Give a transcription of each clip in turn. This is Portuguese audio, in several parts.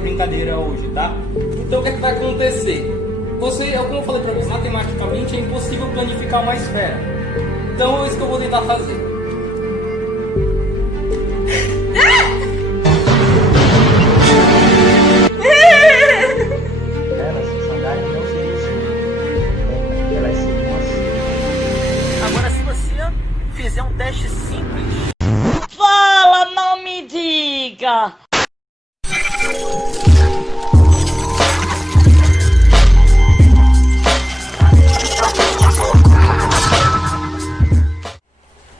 brincadeira hoje, tá? Então o que é que vai acontecer? Como eu falei pra você, matematicamente é impossível planificar uma esfera. Então é isso que eu vou tentar fazer. Agora, se você fizer um teste simples... Fala, não me diga!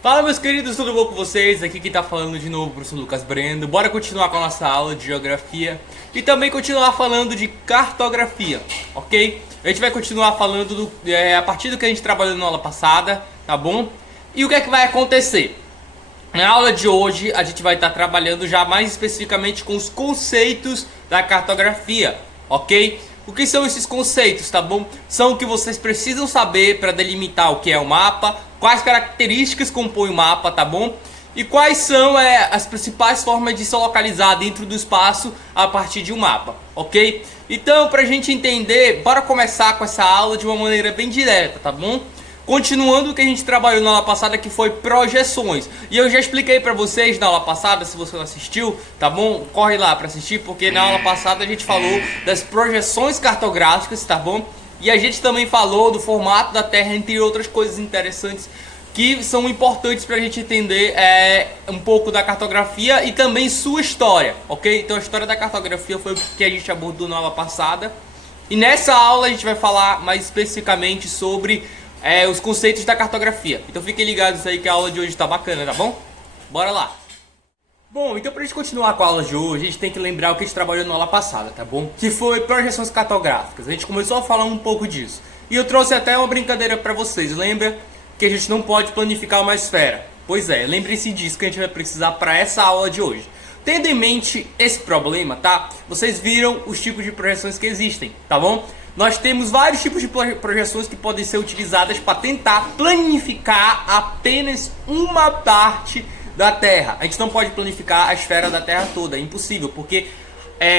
Fala, meus queridos, tudo bom com vocês? Aqui quem tá falando de novo, professor Lucas Brendo. Bora continuar com a nossa aula de geografia e também continuar falando de cartografia, ok? A gente vai continuar falando a partir do que a gente trabalhou na aula passada, tá bom? E o que é que vai acontecer? Na aula de hoje a gente vai estar trabalhando já mais especificamente com os conceitos da cartografia, ok? O que são esses conceitos, tá bom? São o que vocês precisam saber para delimitar o que é o mapa, quais características compõem o mapa, tá bom? E quais são as principais formas de se localizar dentro do espaço a partir de um mapa, ok? Então, pra gente entender, bora começar com essa aula de uma maneira bem direta, tá bom? Continuando o que a gente trabalhou na aula passada, que foi projeções. E eu já expliquei pra vocês na aula passada, se você não assistiu, tá bom? Corre lá pra assistir, porque na aula passada a gente falou das projeções cartográficas, tá bom? E a gente também falou do formato da Terra, entre outras coisas interessantes que são importantes pra gente entender um pouco da cartografia e também sua história, ok? Então a história da cartografia foi o que a gente abordou na aula passada. E nessa aula a gente vai falar mais especificamente sobre os conceitos da cartografia. Então fiquem ligados aí que a aula de hoje tá bacana, tá bom? Bora lá! Bom, então pra gente continuar com a aula de hoje, a gente tem que lembrar o que a gente trabalhou na aula passada, tá bom? Que foi projeções cartográficas. A gente começou a falar um pouco disso. E eu trouxe até uma brincadeira pra vocês. Lembra que a gente não pode planificar uma esfera? Pois é, lembre-se disso que a gente vai precisar pra essa aula de hoje. Tendo em mente esse problema, tá? Vocês viram os tipos de projeções que existem, tá bom? Nós temos vários tipos de projeções que podem ser utilizadas para tentar planificar apenas uma parte da Terra. A gente não pode planificar a esfera da Terra toda, é impossível, porque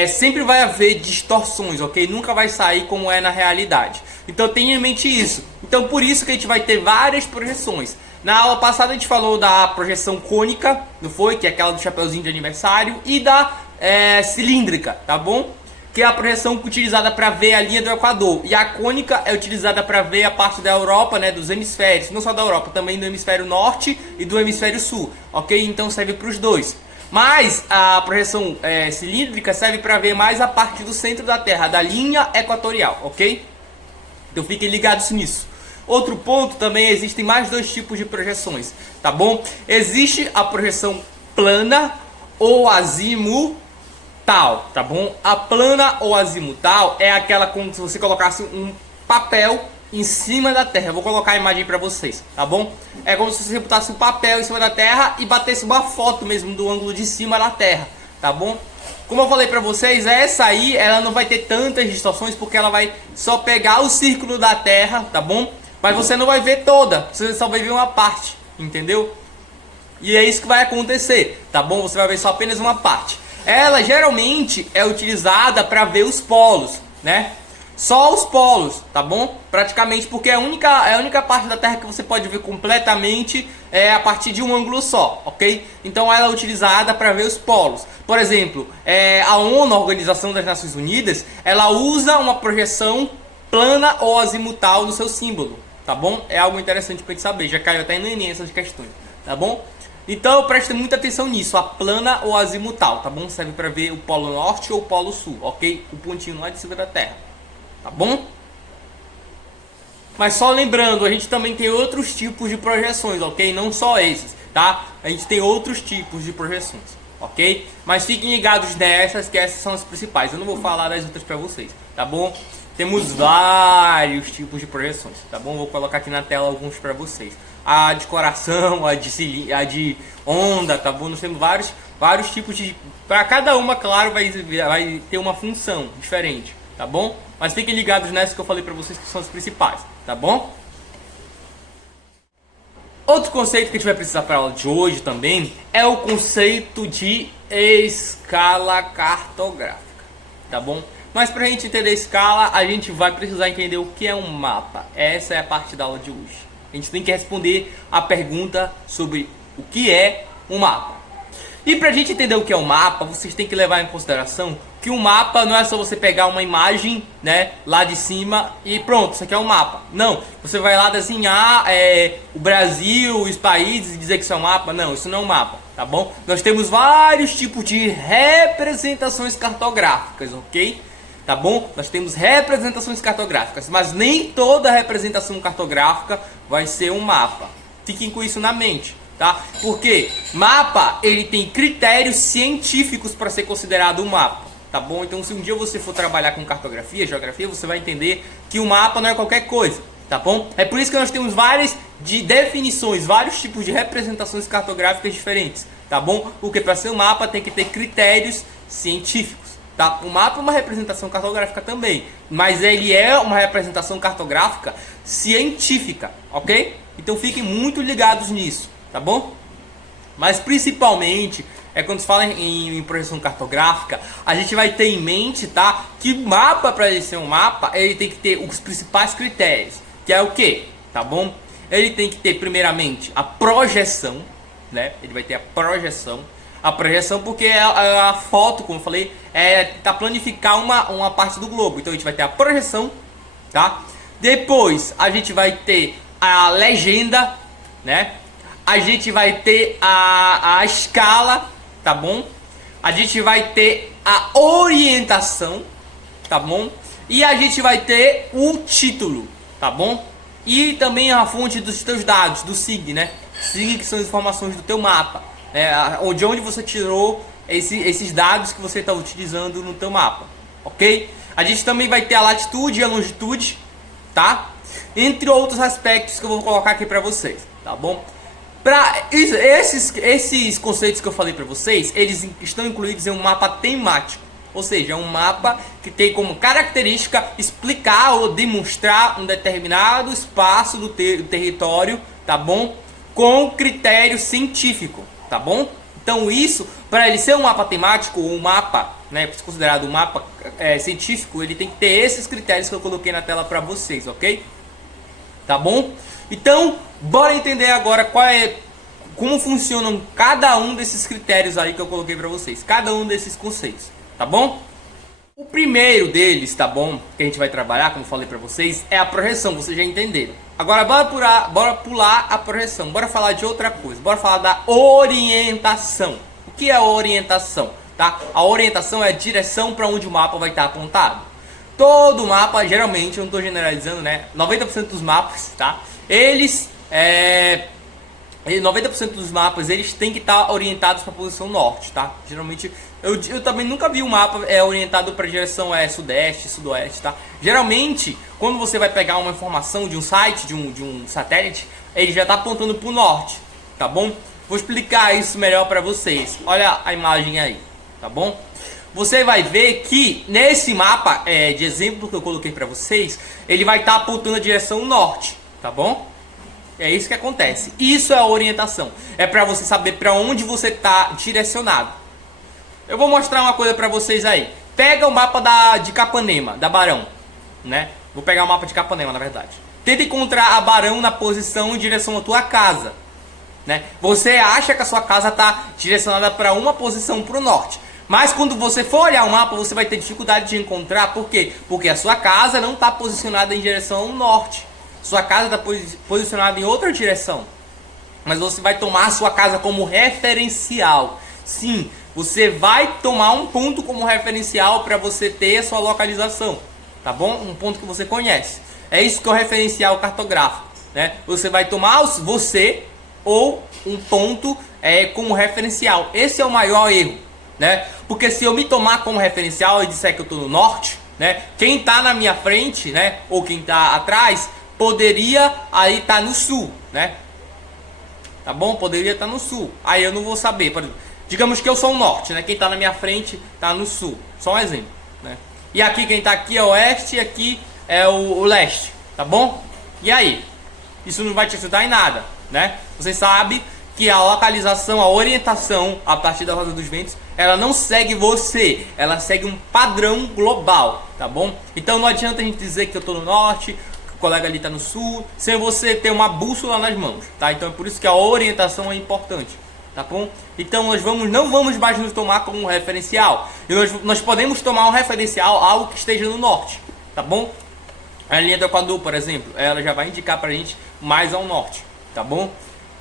sempre vai haver distorções, ok? Nunca vai sair como é na realidade. Então tenha em mente isso. Então por isso que a gente vai ter várias projeções. Na aula passada a gente falou da projeção cônica, não foi? Que é aquela do chapeuzinho de aniversário, e da cilíndrica, tá bom? Que é a projeção utilizada para ver a linha do Equador. E a cônica é utilizada para ver a parte da Europa, né, dos hemisférios. Não só da Europa, também do hemisfério norte e do hemisfério sul, ok? Então serve para os dois. Mas a projeção cilíndrica serve para ver mais a parte do centro da Terra, da linha equatorial, ok? Então fiquem ligados nisso. Outro ponto também, existem mais dois tipos de projeções, tá bom? Existe a projeção plana ou azimutal, tá bom? A plana ou azimutal é aquela como se você colocasse um papel em cima da Terra. Eu vou colocar a imagem para vocês, tá bom? É como se você botasse um papel em cima da Terra e batesse uma foto mesmo do ângulo de cima da Terra, tá bom? Como eu falei para vocês, essa aí ela não vai ter tantas distorções porque ela vai só pegar o círculo da Terra, tá bom? Mas você não vai ver toda, você só vai ver uma parte, entendeu? E é isso que vai acontecer, tá bom? Você vai ver só apenas uma parte. Ela geralmente é utilizada para ver os polos, né? Só os polos, tá bom? Praticamente porque a única parte da Terra que você pode ver completamente é a partir de um ângulo só, ok? Então ela é utilizada para ver os polos. Por exemplo, a ONU, a Organização das Nações Unidas, ela usa uma projeção plana ou azimutal no seu símbolo, tá bom? É algo interessante para gente saber, já caiu até no Enem essas questões, tá bom? Então preste muita atenção nisso, a plana ou azimutal, tá bom? Serve para ver o polo norte ou o polo sul, ok? O pontinho lá de cima da Terra, tá bom? Mas só lembrando, a gente também tem outros tipos de projeções, ok? Não só esses, tá? A gente tem outros tipos de projeções, ok? Mas fiquem ligados nessas, que essas são as principais. Eu não vou falar das outras para vocês, tá bom? Temos vários tipos de projeções, tá bom? Vou colocar aqui na tela alguns para vocês. A de coração, a de onda, tá bom? Nós temos vários tipos de... Para cada uma, claro, vai ter uma função diferente, tá bom? Mas fiquem ligados nessas que eu falei para vocês que são as principais, tá bom? Outro conceito que a gente vai precisar para a aula de hoje também é o conceito de escala cartográfica, tá bom? Mas pra gente entender a escala, a gente vai precisar entender o que é um mapa. Essa é a parte da aula de hoje. A gente tem que responder a pergunta sobre o que é um mapa. E pra gente entender o que é um mapa, vocês têm que levar em consideração que um mapa não é só você pegar uma imagem, né, lá de cima e pronto, isso aqui é um mapa. Não, você vai lá desenhar o Brasil, os países e dizer que isso é um mapa. Não, isso não é um mapa, tá bom? Nós temos vários tipos de representações cartográficas, ok? Tá bom? Nós temos representações cartográficas, mas nem toda representação cartográfica vai ser um mapa. Fiquem com isso na mente, tá? Porque mapa, ele tem critérios científicos para ser considerado um mapa, tá bom? Então, se um dia você for trabalhar com cartografia, geografia, você vai entender que o mapa não é qualquer coisa, tá bom? É por isso que nós temos várias definições, vários tipos de representações cartográficas diferentes, tá bom? Porque para ser um mapa tem que ter critérios científicos. Tá? O mapa é uma representação cartográfica também, mas ele é uma representação cartográfica científica, ok? Então fiquem muito ligados nisso, tá bom? Mas principalmente, quando se fala em projeção cartográfica, a gente vai ter em mente, tá? Que o mapa, para ele ser um mapa, ele tem que ter os principais critérios, que é o que? Tá bom? Ele tem que ter primeiramente a projeção, né? Ele vai ter a projeção. A projeção porque a foto, como eu falei, tá planificar uma parte do globo. Então a gente vai ter a projeção, tá? Depois a gente vai ter a legenda, né? A gente vai ter a escala, tá bom? A gente vai ter a orientação, tá bom? E a gente vai ter o título, tá bom? E também a fonte dos teus dados, do SIG, né? SIG, que são as informações do teu mapa. De onde você tirou esses dados que você está utilizando no teu mapa, ok? A gente também vai ter a latitude e a longitude, tá? Entre outros aspectos que eu vou colocar aqui para vocês, tá bom? Para esses conceitos que eu falei para vocês, eles estão incluídos em um mapa temático, ou seja, é um mapa que tem como característica explicar ou demonstrar um determinado espaço do território, tá bom? Com critério científico. Tá bom? Então isso, para ele ser um mapa temático ou um mapa, né, considerado um mapa científico, ele tem que ter esses critérios que eu coloquei na tela para vocês, ok? Tá bom? Então, bora entender agora como funcionam cada um desses critérios aí que eu coloquei para vocês, cada um desses conceitos, tá bom? O primeiro deles, tá bom, que a gente vai trabalhar, como eu falei pra vocês, é a projeção, vocês já entenderam. Agora bora pular a projeção, bora falar de outra coisa, bora falar da orientação. O que é a orientação? Tá? A orientação é a direção para onde o mapa vai estar apontado. Todo mapa, geralmente, eu não estou generalizando, né? 90% dos mapas, tá? 90% dos mapas, eles têm que estar orientados para a posição norte, tá? Geralmente, eu também nunca vi um mapa orientado para a direção sudeste, sudoeste, tá? Geralmente, quando você vai pegar uma informação de um site, de um satélite, ele já está apontando para o norte, tá bom? Vou explicar isso melhor para vocês. Olha a imagem aí, tá bom? Você vai ver que nesse mapa de exemplo que eu coloquei para vocês, ele vai estar apontando a direção norte, tá bom? É isso que acontece. Isso é a orientação. É para você saber para onde você está direcionado. Eu vou mostrar uma coisa para vocês aí. Pega o mapa de Capanema, da Barão, né? Vou pegar o mapa de Capanema, na verdade. Tenta encontrar a Barão na posição em direção à tua casa, né? Você acha que a sua casa está direcionada para uma posição para o norte. Mas quando você for olhar o mapa, você vai ter dificuldade de encontrar. Por quê? Porque a sua casa não está posicionada em direção ao norte. Sua casa está posicionada em outra direção. Mas você vai tomar a sua casa como referencial. Sim, você vai tomar um ponto como referencial para você ter a sua localização. Tá bom? Um ponto que você conhece. É isso que é o referencial cartográfico, né? Você vai tomar você ou um ponto como referencial. Esse é o maior erro, né? Porque se eu me tomar como referencial e disser que eu estou no norte, né? Quem está na minha frente, né? Ou quem está atrás, poderia aí estar no sul, né? Tá bom? Poderia estar no sul. Aí eu não vou saber. Por exemplo, digamos que eu sou o norte, né? Quem está na minha frente está no sul. Só um exemplo, né? E aqui quem está aqui é o oeste e aqui é o leste, tá bom? E aí? Isso não vai te ajudar em nada, né? Você sabe que a localização, a orientação a partir da roda dos ventos, ela não segue você, ela segue um padrão global, tá bom? Então não adianta a gente dizer que eu tô no norte, que o colega ali tá no sul, sem você ter uma bússola nas mãos, tá? Então é por isso que a orientação é importante, tá bom? Então nós não vamos mais nos tomar como um referencial, e nós podemos tomar um referencial algo que esteja no norte, tá bom? A linha do Equador, por exemplo, ela já vai indicar pra gente mais ao norte, tá bom?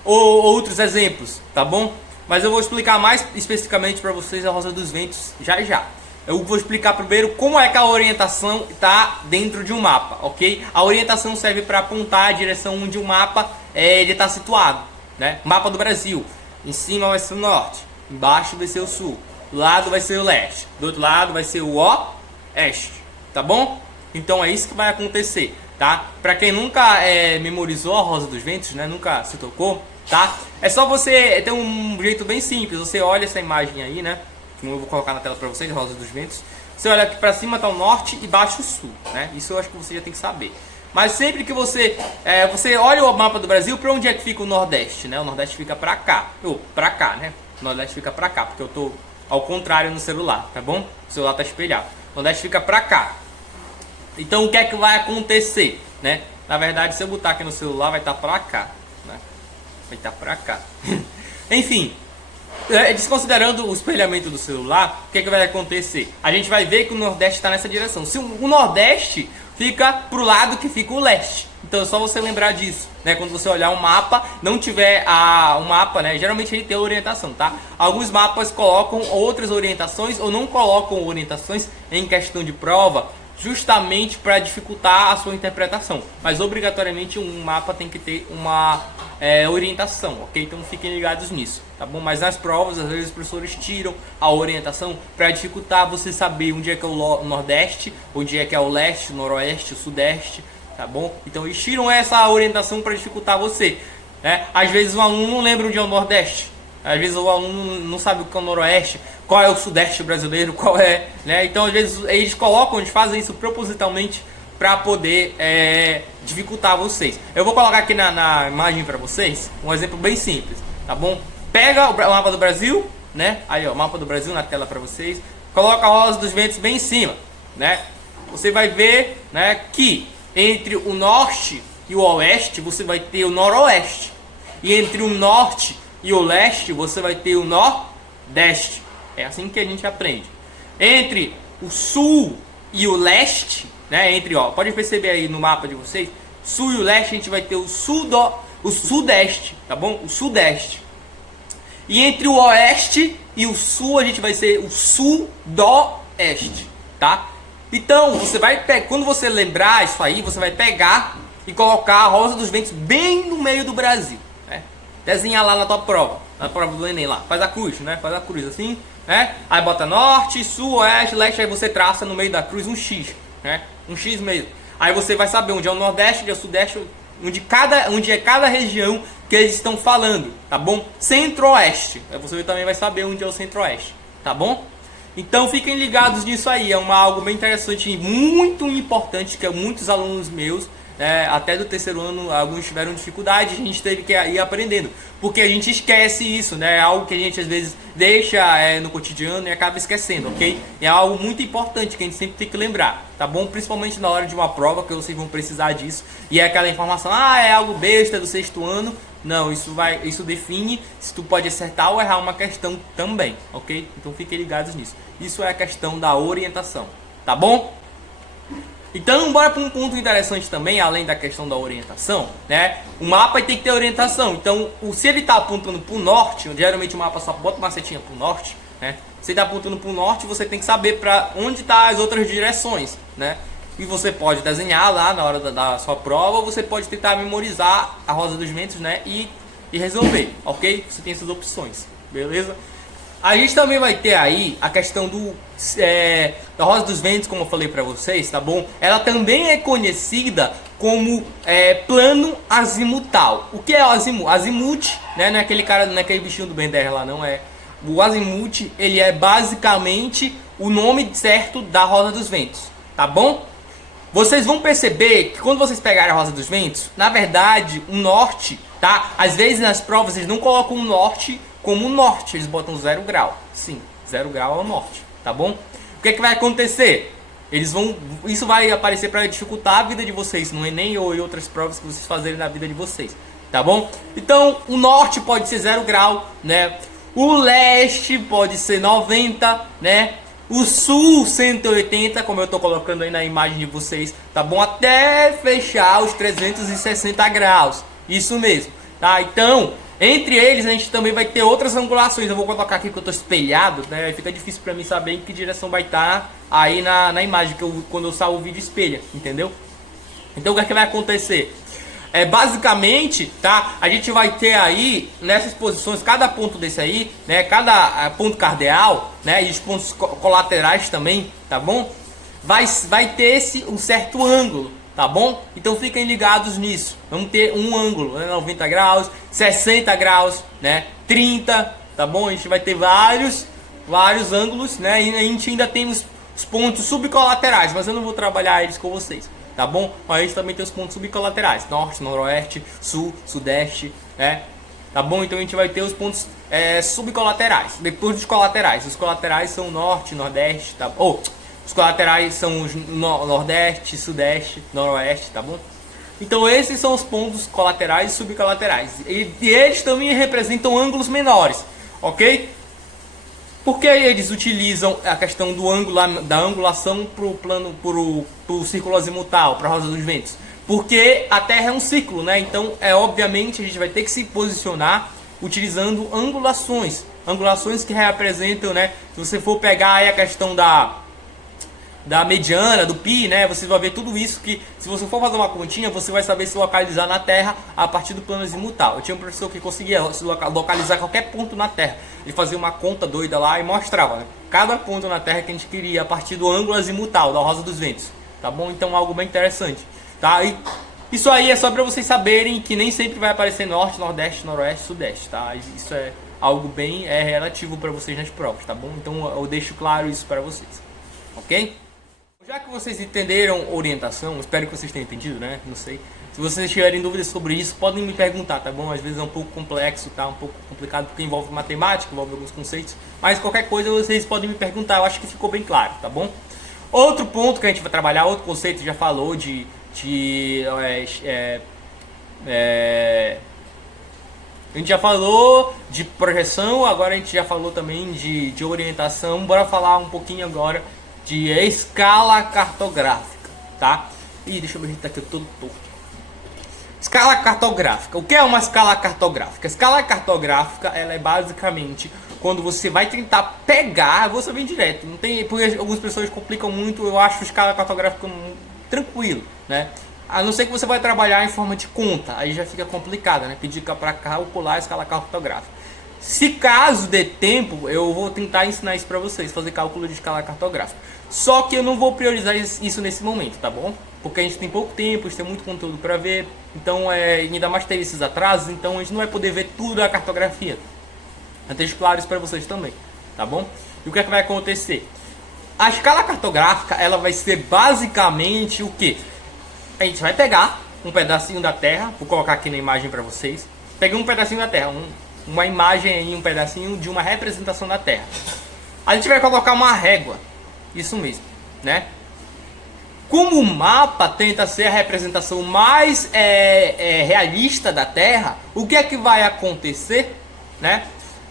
Ou outros exemplos, tá bom? Mas eu vou explicar mais especificamente para vocês a roda dos ventos já. Eu vou explicar primeiro como é que a orientação está dentro de um mapa, ok? A orientação serve para apontar a direção onde o mapa ele está situado, né? Mapa do Brasil, em cima vai ser o norte, embaixo vai ser o sul, do lado vai ser o leste, do outro lado vai ser o oeste, tá bom? Então é isso que vai acontecer, tá? Para quem nunca memorizou a roda dos ventos, né? Nunca se tocou, tá? É só você ter um jeito bem simples. Você olha essa imagem aí, né? Que eu vou colocar na tela para vocês, a roda dos ventos. Você olha aqui para cima tá o norte e baixo o sul, né? Isso eu acho que você já tem que saber. Mas sempre que você olha o mapa do Brasil, para onde é que fica o Nordeste, né? O Nordeste fica para cá, ou para cá, né? O Nordeste fica para cá, porque eu tô ao contrário no celular, tá bom? O celular tá espelhado. O Nordeste fica para cá. Então o que é que vai acontecer, né? Na verdade, se eu botar aqui no celular, vai estar para cá, né? Vai estar para cá. Enfim, desconsiderando o espelhamento do celular, o que é que vai acontecer? A gente vai ver que o Nordeste está nessa direção. Se o Nordeste fica pro lado que fica o leste. Então é só você lembrar disso, né? Quando você olhar um mapa, não tiver um mapa, né? Geralmente ele tem orientação, tá? Alguns mapas colocam outras orientações ou não colocam orientações em questão de prova, justamente para dificultar a sua interpretação. Mas obrigatoriamente um mapa tem que ter uma orientação, ok? Então fiquem ligados nisso, tá bom? Mas nas provas, às vezes os professores tiram a orientação para dificultar você saber onde é que é o Nordeste, onde é que é o Leste, o Noroeste, o Sudeste, tá bom? Então eles tiram essa orientação para dificultar você, né? Às vezes o aluno não lembra onde é o Nordeste, às vezes o aluno não sabe o que é o Noroeste, qual é o Sudeste brasileiro, qual é, né? Então às vezes eles fazem isso propositalmente para poder dificultar vocês. Eu vou colocar aqui na imagem para vocês um exemplo bem simples, tá bom? Pega o mapa do Brasil, né? Aí ó, o mapa do Brasil na tela para vocês. Coloca a roda dos ventos bem em cima, né? Você vai ver, né, que entre o norte e o oeste você vai ter o noroeste, e entre o norte e o leste você vai ter o nordeste. É assim que a gente aprende. Entre o sul e o leste, né? Pode perceber aí no mapa de vocês, sul e o leste a gente vai ter o sudeste, tá bom? O sudeste. E entre o oeste e o sul a gente vai ser o sudoeste, tá? Então, quando você lembrar isso aí, você vai pegar e colocar a roda dos ventos bem no meio do Brasil, né? Desenhar lá na tua prova, na prova do Enem lá. Faz a cruz, né? Faz a cruz assim, né? Aí bota norte, sul, oeste, leste, aí você traça no meio da cruz um X, né? Um X mesmo. Aí você vai saber onde é o Nordeste, onde é o Sudeste, onde é cada região que eles estão falando, tá bom? Centro-Oeste. Aí você também vai saber onde é o Centro-Oeste, tá bom? Então fiquem ligados nisso aí, é algo bem interessante e muito importante que muitos alunos meus, até do terceiro ano, alguns tiveram dificuldade, a gente teve que ir aprendendo, porque a gente esquece isso, né? É algo que a gente às vezes deixa no cotidiano e acaba esquecendo, ok? É algo muito importante que a gente sempre tem que lembrar, tá bom? Principalmente na hora de uma prova, que vocês vão precisar disso, e é aquela informação, é algo besta do sexto ano. Não, isso define se tu pode acertar ou errar uma questão também, ok? Então fiquem ligados nisso. Isso é a questão da orientação, tá bom? Então bora para um ponto interessante também, além da questão da orientação, né? O mapa tem que ter orientação. Então, se ele está apontando para o norte, geralmente o mapa só bota uma setinha para o norte, né? Se ele está apontando para o norte, você tem que saber para onde tá as outras direções, né? E você pode desenhar lá na hora da sua prova, ou você pode tentar memorizar a roda dos ventos, né? E resolver, ok? Você tem essas opções, beleza? A gente também vai ter aí a questão da roda dos ventos, como eu falei pra vocês, tá bom? Ela também é conhecida como plano azimutal. O que é o azimuth? Azimuth, né? Não é aquele cara, não é aquele bichinho do Ben 10 lá, não é. O azimuth, ele é basicamente o nome certo da roda dos ventos, tá bom? Vocês vão perceber que quando vocês pegarem a roda dos ventos, na verdade, o norte tá? Às vezes nas provas eles não colocam o norte como norte, eles botam 0 grau. Sim, 0 grau é o norte, tá bom? O que é que vai acontecer? Isso vai aparecer para dificultar a vida de vocês no Enem ou em outras provas que vocês fazerem na vida de vocês, tá bom? Então, o norte pode ser 0 grau, né? O leste pode ser 90, né? O sul 180, como eu tô colocando aí na imagem de vocês, tá bom? Até fechar os 360 graus, isso mesmo, tá? Então, entre eles a gente também vai ter outras angulações. Eu vou colocar aqui que eu tô espelhado, né? Aí fica difícil para mim saber em que direção vai estar aí na imagem, que quando eu salvo o vídeo espelha, entendeu? Então o que é que vai acontecer? Basicamente, tá? A gente vai ter aí nessas posições, cada ponto desse aí, né? Cada ponto cardeal, né? E os pontos colaterais também, tá bom? Vai ter um certo ângulo, tá bom? Então fiquem ligados nisso. Vamos ter um ângulo, né? 90 graus, 60 graus, né? 30, tá bom? A gente vai ter vários ângulos, né? E a gente ainda tem os pontos subcolaterais, mas eu não vou trabalhar eles com vocês, tá bom? Mas a gente também tem os pontos subcolaterais, norte, noroeste, sul, sudeste, né? Tá bom? Então a gente vai ter os pontos subcolaterais, depois dos colaterais. Os colaterais são norte, nordeste, tá bom? Os colaterais são os nordeste, sudeste, noroeste, tá bom? Então esses são os pontos colaterais e subcolaterais. E eles também representam ângulos menores, ok? Por que eles utilizam a questão da angulação pro círculo azimutal, para a roda dos ventos? Porque a Terra é um círculo, né? Então, obviamente, a gente vai ter que se posicionar utilizando angulações. Angulações que representam, né? Se você for pegar aí a questão da mediana, do pi, né? Você vai ver tudo isso que, se você for fazer uma continha, você vai saber se localizar na Terra a partir do plano azimutal. Eu tinha um professor que conseguia se localizar qualquer ponto na Terra. Ele fazia uma conta doida lá e mostrava, né? Cada ponto na Terra que a gente queria a partir do ângulo azimutal, da rosa dos ventos. Tá bom? Então algo bem interessante, tá? E isso aí é só para vocês saberem que nem sempre vai aparecer norte, nordeste, noroeste, sudeste, tá? Isso é algo bem relativo para vocês nas provas, tá bom? Então eu deixo claro isso para vocês, ok? Já que vocês entenderam orientação, espero que vocês tenham entendido, né? Não sei. Se vocês tiverem dúvidas sobre isso, podem me perguntar, tá bom? Às vezes é um pouco complexo, tá? Um pouco complicado porque envolve matemática, envolve alguns conceitos. Mas qualquer coisa vocês podem me perguntar, eu acho que ficou bem claro, tá bom? Outro ponto que a gente vai trabalhar, outro conceito, já falou a gente já falou de projeção, agora a gente já falou também de orientação. Bora falar um pouquinho agora de escala cartográfica, tá? Ih, deixa eu ver, tá aqui todo torto. Escala cartográfica. O que é uma escala cartográfica? A escala cartográfica, ela é basicamente quando você vai tentar pegar, vou ser bem direto, não tem, porque algumas pessoas complicam muito. Eu acho a escala cartográfica tranquilo, né? A não ser que você vai trabalhar em forma de conta, aí já fica complicado, né? Pedir para calcular a escala cartográfica. Se caso dê tempo, eu vou tentar ensinar isso para vocês, fazer cálculo de escala cartográfica. Só que eu não vou priorizar isso nesse momento, tá bom? Porque a gente tem pouco tempo, a gente tem muito conteúdo para ver. Então, ainda mais teve esses atrasos, então a gente não vai poder ver tudo da cartografia. Eu deixo claro isso para vocês também, tá bom? E o que é que vai acontecer? A escala cartográfica, ela vai ser basicamente o que? A gente vai pegar um pedacinho da Terra, vou colocar aqui na imagem para vocês. Peguei um pedacinho da Terra, uma imagem aí, um pedacinho de uma representação da Terra. A gente vai colocar uma régua, isso mesmo, né? Como o mapa tenta ser a representação mais realista da Terra, o que é que vai acontecer, né?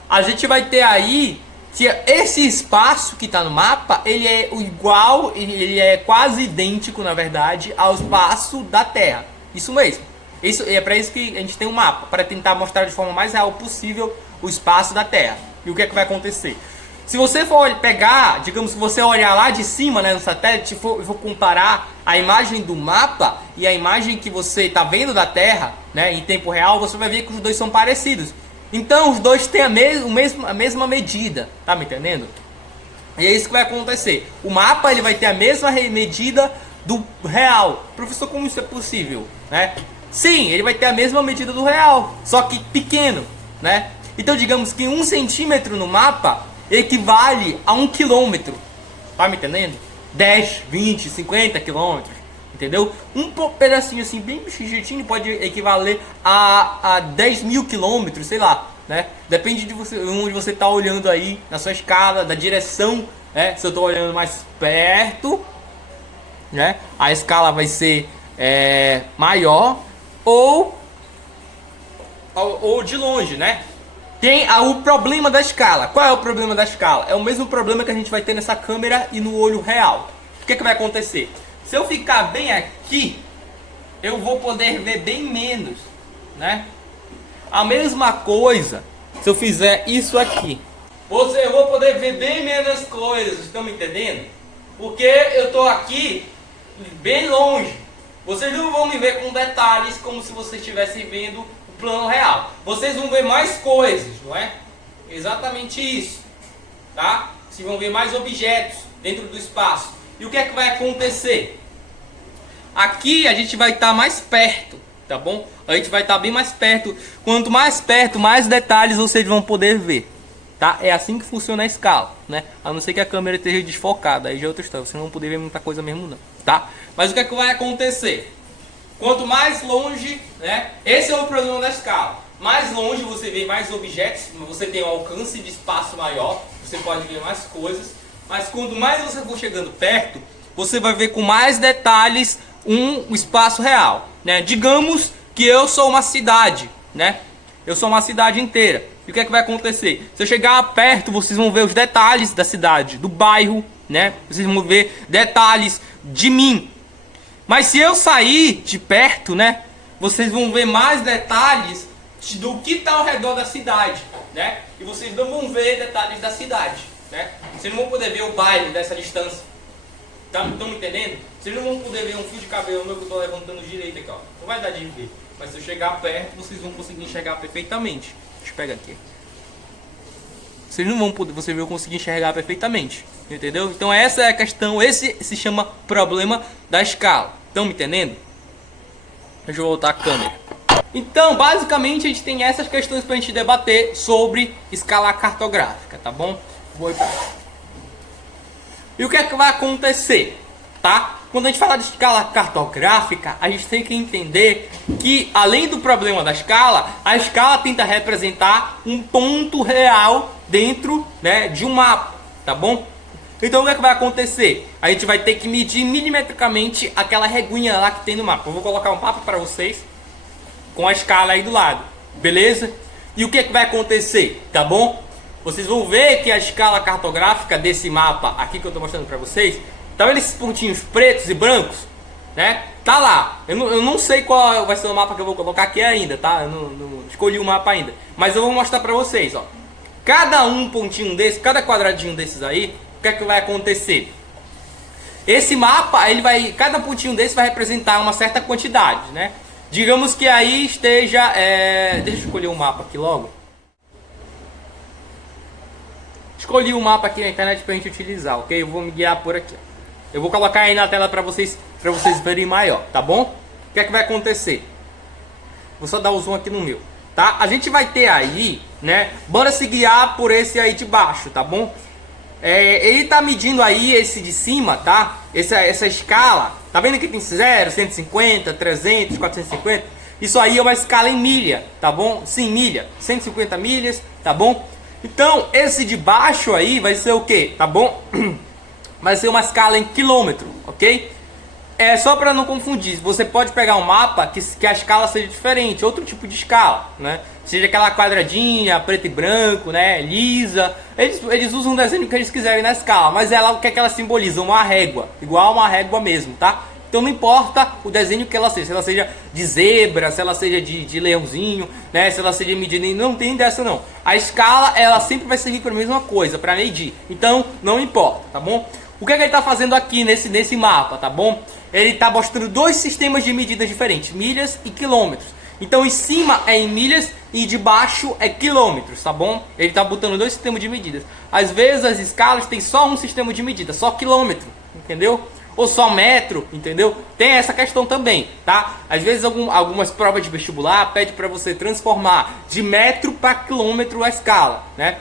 A gente vai ter aí que esse espaço que está no mapa, ele é igual, ele é quase idêntico, na verdade, ao espaço da Terra. Isso mesmo. Isso é para isso que a gente tem um mapa, para tentar mostrar de forma mais real possível o espaço da Terra. E o que é que vai acontecer? Se você for pegar, digamos que você olhar lá de cima, né, no satélite, for comparar a imagem do mapa e a imagem que você está vendo da Terra, né, em tempo real, você vai ver que os dois são parecidos. Então os dois têm a mesma medida, tá me entendendo? E é isso que vai acontecer. O mapa ele vai ter a mesma medida do real. Professor, como isso é possível, né? Sim, ele vai ter a mesma medida do real, só que pequeno, né? Então digamos que 1 centímetro no mapa equivale a 1 quilômetro, tá me entendendo? 10, 20, 50 quilômetros, entendeu? Um pedacinho assim, bem jeitinho, pode equivaler a 10 mil quilômetros, sei lá, né? Depende de você, onde você tá olhando aí, na sua escala, da direção, né? Se eu tô olhando mais perto, né? A escala vai ser maior, ou de longe, né? Tem o problema da escala. Qual é o problema da escala? É o mesmo problema que a gente vai ter nessa câmera e no olho real. O que vai acontecer? Se eu ficar bem aqui, eu vou poder ver bem menos, né? A mesma coisa se eu fizer isso aqui. Eu vou poder ver bem menos coisas, estão me entendendo? Porque eu tô aqui bem longe. Vocês não vão me ver com detalhes como se vocês estivessem vendo plano real. Vocês vão ver mais coisas, não é? Exatamente isso, tá? Vocês vão ver mais objetos dentro do espaço. E o que é que vai acontecer? Aqui a gente vai estar mais perto, tá bom? A gente vai estar bem mais perto. Quanto mais perto, mais detalhes vocês vão poder ver, tá? É assim que funciona a escala, né? A não ser que a câmera esteja desfocada, aí já é outra história. Vocês não vão poder ver muita coisa mesmo não, tá? Mas o que é que vai acontecer? Quanto mais longe, né? Esse é o problema da escala. Mais longe você vê mais objetos, você tem um alcance de espaço maior, você pode ver mais coisas. Mas quanto mais você for chegando perto, você vai ver com mais detalhes um espaço real, né? Digamos que eu sou uma cidade, né? Eu sou uma cidade inteira. E o que é que vai acontecer? Se eu chegar perto, vocês vão ver os detalhes da cidade, do bairro, né? Vocês vão ver detalhes de mim. Mas se eu sair de perto, né, vocês vão ver mais detalhes do que está ao redor da cidade, né? E vocês não vão ver detalhes da cidade, né? Vocês não vão poder ver o bairro dessa distância. Estão me entendendo? Vocês não vão poder ver um fio de cabelo meu que eu estou levantando direito aqui, ó. Não vai dar de ver. Mas se eu chegar perto, vocês vão conseguir enxergar perfeitamente. Deixa eu pegar aqui. Vocês não vão poder, vocês vão conseguir enxergar perfeitamente. Entendeu? Então essa é a questão, esse se chama problema da escala. Estão me entendendo? Deixa eu voltar a câmera. Então, basicamente, a gente tem essas questões para a gente debater sobre escala cartográfica, tá bom? Vou ir pra... E o que é que vai acontecer, tá? Quando a gente fala de escala cartográfica, a gente tem que entender que, além do problema da escala, a escala tenta representar um ponto real dentro, né, de um mapa, tá bom? Então o que é que vai acontecer? A gente vai ter que medir milimetricamente aquela reguinha lá que tem no mapa. Eu vou colocar um mapa para vocês com a escala aí do lado, beleza? E o que é que vai acontecer, tá bom? Vocês vão ver que a escala cartográfica desse mapa aqui que eu estou mostrando para vocês, tá vendo esses pontinhos pretos e brancos, né? Tá lá. Eu não sei qual vai ser o mapa que eu vou colocar aqui ainda, tá? Eu não escolhi o mapa ainda, mas eu vou mostrar para vocês, ó. Cada um pontinho desse, cada quadradinho desses aí, o que é que vai acontecer? Esse mapa, cada pontinho desse vai representar uma certa quantidade, né? Digamos que aí esteja... Deixa eu escolher um mapa aqui logo. Escolhi um mapa aqui na internet pra gente utilizar, ok? Eu vou me guiar por aqui. Eu vou colocar aí na tela pra vocês verem maior, tá bom? O que é que vai acontecer? Vou só dar o zoom aqui no meu, tá? A gente vai ter aí, né? Bora se guiar por esse aí de baixo, tá bom? Ele tá medindo aí esse de cima, tá? Essa escala, tá vendo que tem 0, 150, 300, 450? Isso aí é uma escala em milha, tá bom? Sim, milha, 150 milhas, tá bom? Então, esse de baixo aí vai ser o que, tá bom? Vai ser uma escala em quilômetro, ok? É só para não confundir, você pode pegar um mapa que a escala seja diferente, outro tipo de escala, né? Seja aquela quadradinha, preto e branco, né? Lisa. Eles usam o desenho que eles quiserem na escala, mas ela, o que é que ela simboliza? Uma régua, igual uma régua mesmo, tá? Então não importa o desenho que ela seja, se ela seja de zebra, se ela seja de leãozinho, né? Se ela seja medida, não tem dessa não. A escala, ela sempre vai servir para a mesma coisa, para medir. Então não importa, tá bom? O que é que ele está fazendo aqui nesse mapa, tá bom? Ele está mostrando dois sistemas de medidas diferentes, milhas e quilômetros. Então em cima é em milhas e de baixo é quilômetros, tá bom? Ele está botando dois sistemas de medidas. Às vezes as escalas tem só um sistema de medida, só quilômetro, entendeu? Ou só metro, entendeu? Tem essa questão também, tá? Às vezes algumas provas de vestibular pedem para você transformar de metro para quilômetro a escala, né?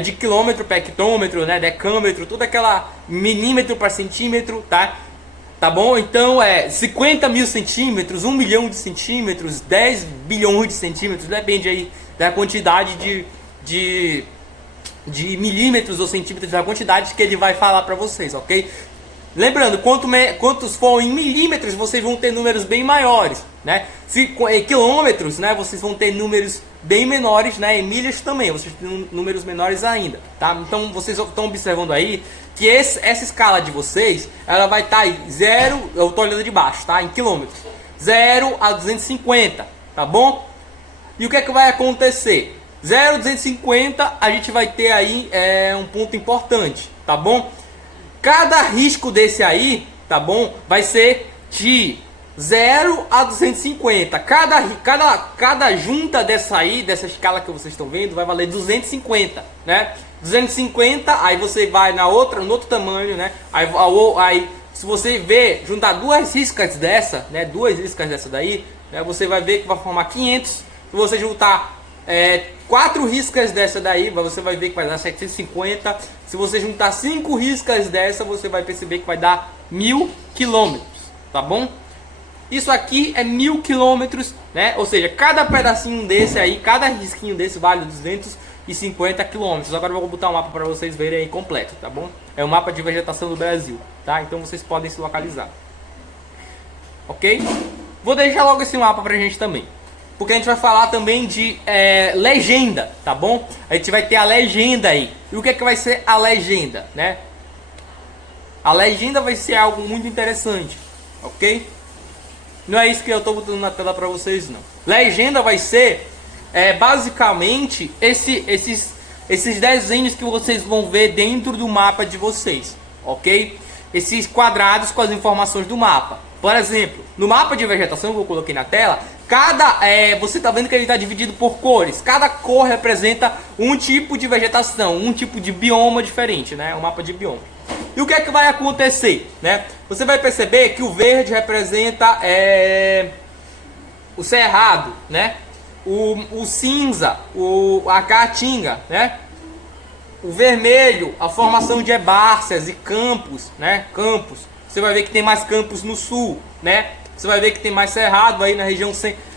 De quilômetro para hectômetro, né? Decâmetro, toda aquela milímetro para centímetro, tá Tá bom? Então 50 mil centímetros, 1 milhão de centímetros, 10 bilhões de centímetros, depende aí da quantidade de milímetros ou centímetros, da quantidade que ele vai falar para vocês, ok? Lembrando, quantos for em milímetros, vocês vão ter números bem maiores, né? Se em quilômetros, né, vocês vão ter números bem menores, né? Em milhas também, vocês têm números menores ainda, tá? Então vocês estão observando aí que essa escala de vocês, ela vai estar aí 0, eu tô olhando de baixo, tá? Em quilômetros, 0 a 250, tá bom? E o que é que vai acontecer? 0 a 250, a gente vai ter aí um ponto importante, tá bom? Cada risco desse aí, tá bom? Vai ser de 0 a 250. Cada junta dessa escala que vocês estão vendo, vai valer 250, né? 250, aí você vai no outro tamanho, né? Aí se você ver, juntar duas riscas dessa, né? Duas riscas dessa daí, né? Você vai ver que vai formar 500. Se você juntar 4 riscas dessa daí, você vai ver que vai dar 750. Se você juntar 5 riscas dessa, você vai perceber que vai dar 1000 quilômetros, tá bom? Isso aqui é 1000 quilômetros, né? Ou seja, cada pedacinho desse aí, cada risquinho desse vale 250 quilômetros. Agora eu vou botar um mapa para vocês verem aí completo, tá bom? É o mapa de vegetação do Brasil, tá? Então vocês podem se localizar, ok? Vou deixar logo esse mapa pra gente também, porque a gente vai falar também de legenda, tá bom? A gente vai ter a legenda aí. E o que é que vai ser a legenda, né? A legenda vai ser algo muito interessante, ok? Não é isso que eu estou botando na tela para vocês, não. Legenda vai ser basicamente esses desenhos que vocês vão ver dentro do mapa de vocês, ok? Esses quadrados com as informações do mapa. Por exemplo, no mapa de vegetação que eu coloquei na tela, você está vendo que ele está dividido por cores. Cada cor representa um tipo de vegetação, um tipo de bioma diferente, né? Um mapa de bioma. E o que é que vai acontecer, né? Você vai perceber que o verde representa o cerrado, né? O cinza, a caatinga, né? O vermelho, a formação de herbáceas e campos, né? Campos. Você vai ver que tem mais campos no sul, né? Você vai ver que tem mais cerrado aí na região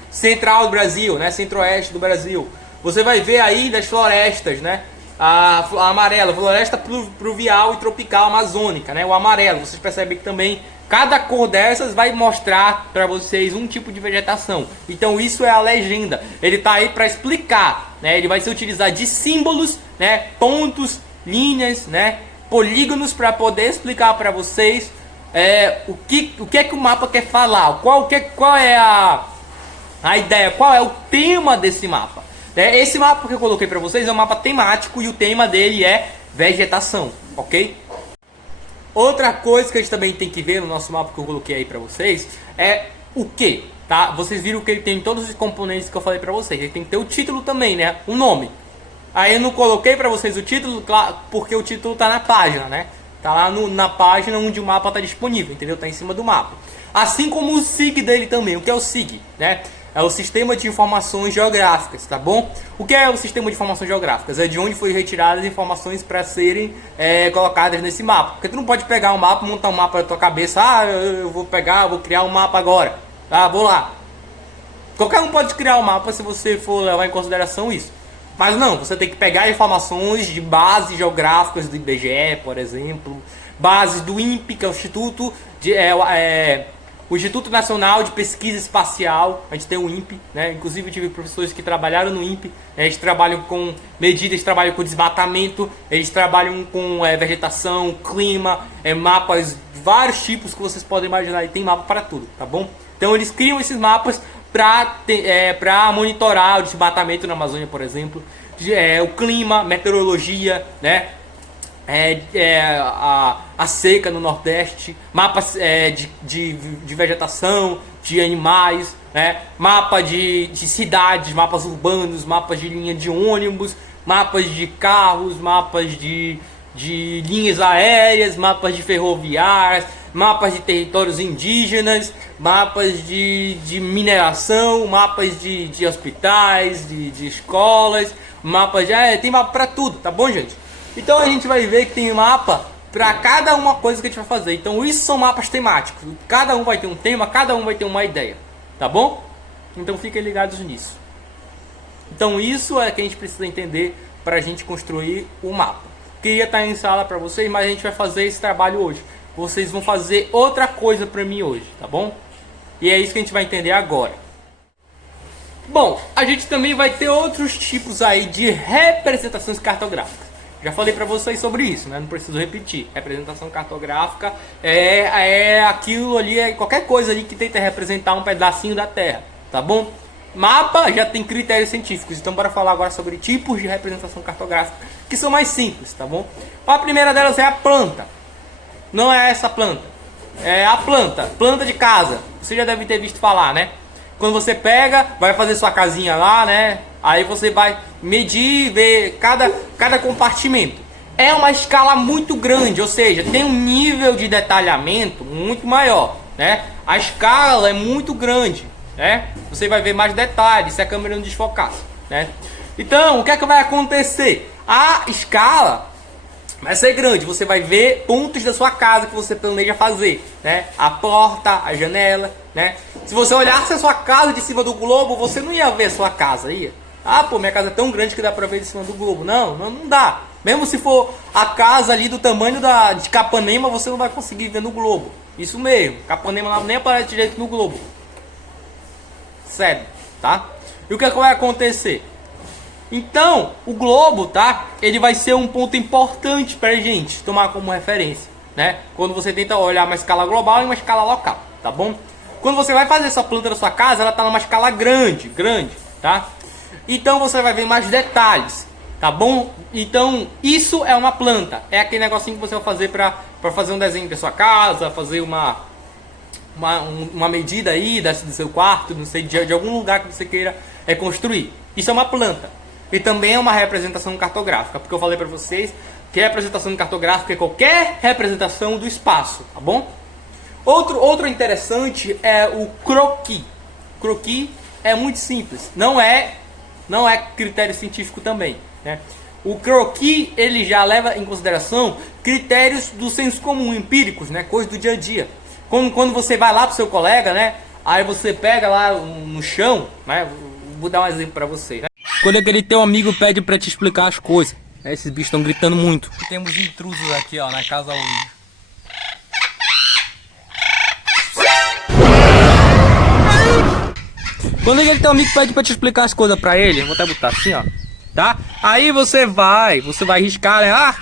central do Brasil, né? Centro-oeste do Brasil. Você vai ver aí das florestas, né? A amarela, floresta pluvial e tropical amazônica, né? O amarelo, vocês percebem que também cada cor dessas vai mostrar para vocês um tipo de vegetação. Então isso é a legenda. Ele tá aí para explicar, né? Ele vai se utilizar de símbolos, né? Pontos, linhas, né? Polígonos para poder explicar para vocês o que é que o mapa quer falar, qual é a ideia, qual é o tema desse mapa. Esse mapa que eu coloquei para vocês é um mapa temático e o tema dele é vegetação, ok? Outra coisa que a gente também tem que ver no nosso mapa que eu coloquei aí para vocês é o que, tá? Vocês viram que ele tem todos os componentes que eu falei para vocês. Ele tem que ter o título também, né? O nome. Aí eu não coloquei para vocês o título, claro, porque o título tá na página, né? Tá lá na página onde o mapa tá disponível, entendeu? Tá em cima do mapa. Assim como o SIG dele também. O que é o SIG, né? É o Sistema de Informações Geográficas, tá bom? O que é o Sistema de Informações Geográficas? É de onde foi retiradas as informações para serem colocadas nesse mapa. Porque tu não pode pegar um mapa, montar um mapa na tua cabeça. Ah, eu vou criar um mapa agora. Ah, vou lá. Qualquer um pode criar um mapa se você for levar em consideração isso. Mas não, você tem que pegar informações de bases geográficas do IBGE, por exemplo. Bases do INPE, que é o Instituto Nacional de Pesquisa Espacial. A gente tem o INPE, né? Inclusive eu tive professores que trabalharam no INPE, né? Eles trabalham com medidas, trabalham com desmatamento, eles trabalham com vegetação, clima, mapas de vários tipos que vocês podem imaginar, e tem mapa para tudo, tá bom? Então eles criam esses mapas para monitorar o desmatamento na Amazônia, por exemplo, o clima, meteorologia, né? A seca no Nordeste, mapas de vegetação, de animais, né? Mapa de cidades, mapas urbanos, mapas de linha de ônibus, mapas de carros, mapas de linhas aéreas, mapas de ferroviárias, mapas de territórios indígenas, mapas de mineração, mapas de hospitais, de escolas, mapas tem mapa para tudo, tá bom, gente? Então a gente vai ver que tem mapa para cada uma coisa que a gente vai fazer. Então isso são mapas temáticos. Cada um vai ter um tema, cada um vai ter uma ideia, tá bom? Então fiquem ligados nisso. Então isso é que a gente precisa entender para a gente construir o mapa. Queria estar em sala para vocês, mas a gente vai fazer esse trabalho hoje. Vocês vão fazer outra coisa para mim hoje, tá bom? E é isso que a gente vai entender agora. Bom, a gente também vai ter outros tipos aí de representações cartográficas. Já falei para vocês sobre isso, né? Não preciso repetir. Representação cartográfica é aquilo ali, é qualquer coisa ali que tenta representar um pedacinho da Terra, tá bom? Mapa já tem critérios científicos, então bora falar agora sobre tipos de representação cartográfica que são mais simples, tá bom? A primeira delas é a planta. Não é essa planta, é a planta de casa. Você já deve ter visto falar, né? Quando você pega, vai fazer sua casinha lá, né? Aí você vai medir, ver cada compartimento. É uma escala muito grande, ou seja, tem um nível de detalhamento muito maior, né? A escala é muito grande, né? Você vai ver mais detalhes se a câmera não desfocasse, né? Então, o que é que vai acontecer? A escala vai ser grande, você vai ver pontos da sua casa que você planeja fazer, né? A porta, a janela, né? Se você olhasse a sua casa de cima do globo, você não ia ver a sua casa, ia. Ah, pô, minha casa é tão grande que dá pra ver de cima do globo. Não dá. Mesmo se for a casa ali do tamanho de Capanema, você não vai conseguir ver no globo. Isso mesmo, Capanema nem aparece direito no globo. Sério, tá? E o que é que vai acontecer? Então, o globo, tá? Ele vai ser um ponto importante pra gente tomar como referência, né? Quando você tenta olhar uma escala global e uma escala local, tá bom? Quando você vai fazer essa planta da sua casa, ela tá numa escala grande, tá? Então você vai ver mais detalhes, tá bom? Então, isso é uma planta. É aquele negocinho que você vai fazer pra fazer um desenho da sua casa, fazer uma medida aí do seu quarto, não sei, de algum lugar que você queira construir. Isso é uma planta. E também é uma representação cartográfica, porque eu falei para vocês que representação cartográfica é qualquer representação do espaço, tá bom? Outro interessante é o croquis. Croquis é muito simples, não é critério científico também, né? O croquis ele já leva em consideração critérios do senso comum, empíricos, né? Coisas do dia a dia. Quando você vai lá pro seu colega, né? Aí você pega lá no chão, né? Vou dar um exemplo para vocês, né? Quando aquele teu amigo pede para te explicar as coisas, esses bichos estão gritando muito. Temos intrusos aqui, ó, na casa hoje. Quando aquele teu amigo pede para te explicar as coisas para ele, vou até botar assim, ó, tá? Aí você vai riscar, né?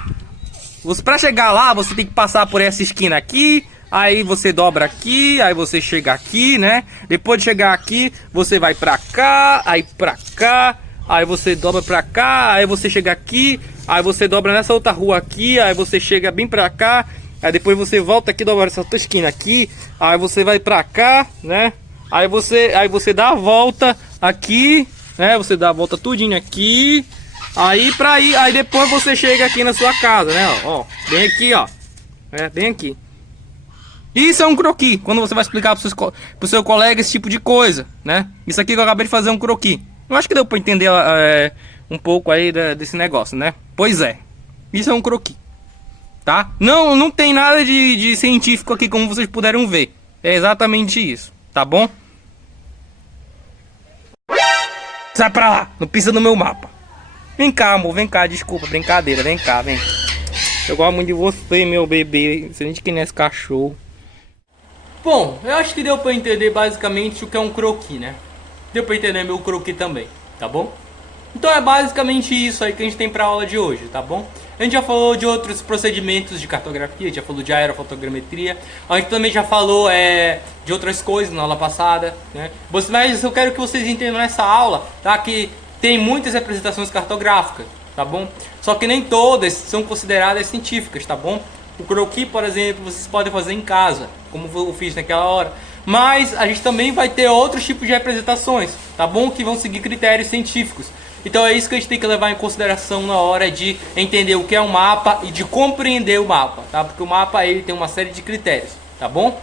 Para chegar lá, você tem que passar por essa esquina aqui. Aí você dobra aqui, aí você chega aqui, né? Depois de chegar aqui, você vai pra cá, aí pra cá. Aí você dobra pra cá, aí você chega aqui. Aí você dobra nessa outra rua aqui, aí você chega bem pra cá. Aí depois você volta aqui, dobra essa outra esquina aqui. Aí você vai pra cá, né? Aí você dá a volta aqui, né? Você dá a volta tudinho aqui. Aí depois você chega aqui na sua casa, né? Ó, bem aqui, ó. Bem aqui. Isso é um croquis, quando você vai explicar pro seu colega esse tipo de coisa, né? Isso aqui que eu acabei de fazer é um croquis. Eu acho que deu pra entender um pouco aí desse negócio, né? Pois é, isso é um croquis, tá? Não tem nada de científico aqui, como vocês puderam ver. É exatamente isso, tá bom? Sai pra lá, não pisa no meu mapa. Vem cá, amor, vem cá, desculpa, brincadeira, vem cá, vem. Eu gosto muito de você, meu bebê, você nem de quem é esse cachorro. Bom, eu acho que deu pra entender basicamente o que é um croquis, né? Deu pra entender meu croquis também, tá bom? Então é basicamente isso aí que a gente tem pra aula de hoje, tá bom? A gente já falou de outros procedimentos de cartografia, já falou de aerofotogrametria. A gente também já falou de outras coisas na aula passada, né? Mas eu quero que vocês entendam nessa aula, tá? Que tem muitas representações cartográficas, tá bom? Só que nem todas são consideradas científicas, tá bom? O croquis, por exemplo, vocês podem fazer em casa, como eu fiz naquela hora. Mas a gente também vai ter outros tipos de representações, tá bom? Que vão seguir critérios científicos. Então é isso que a gente tem que levar em consideração na hora de entender o que é um mapa e de compreender o mapa, tá? Porque o mapa ele tem uma série de critérios, tá bom?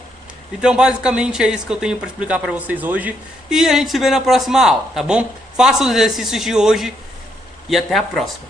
Então basicamente é isso que eu tenho para explicar para vocês hoje. E a gente se vê na próxima aula, tá bom? Faça os exercícios de hoje e até a próxima.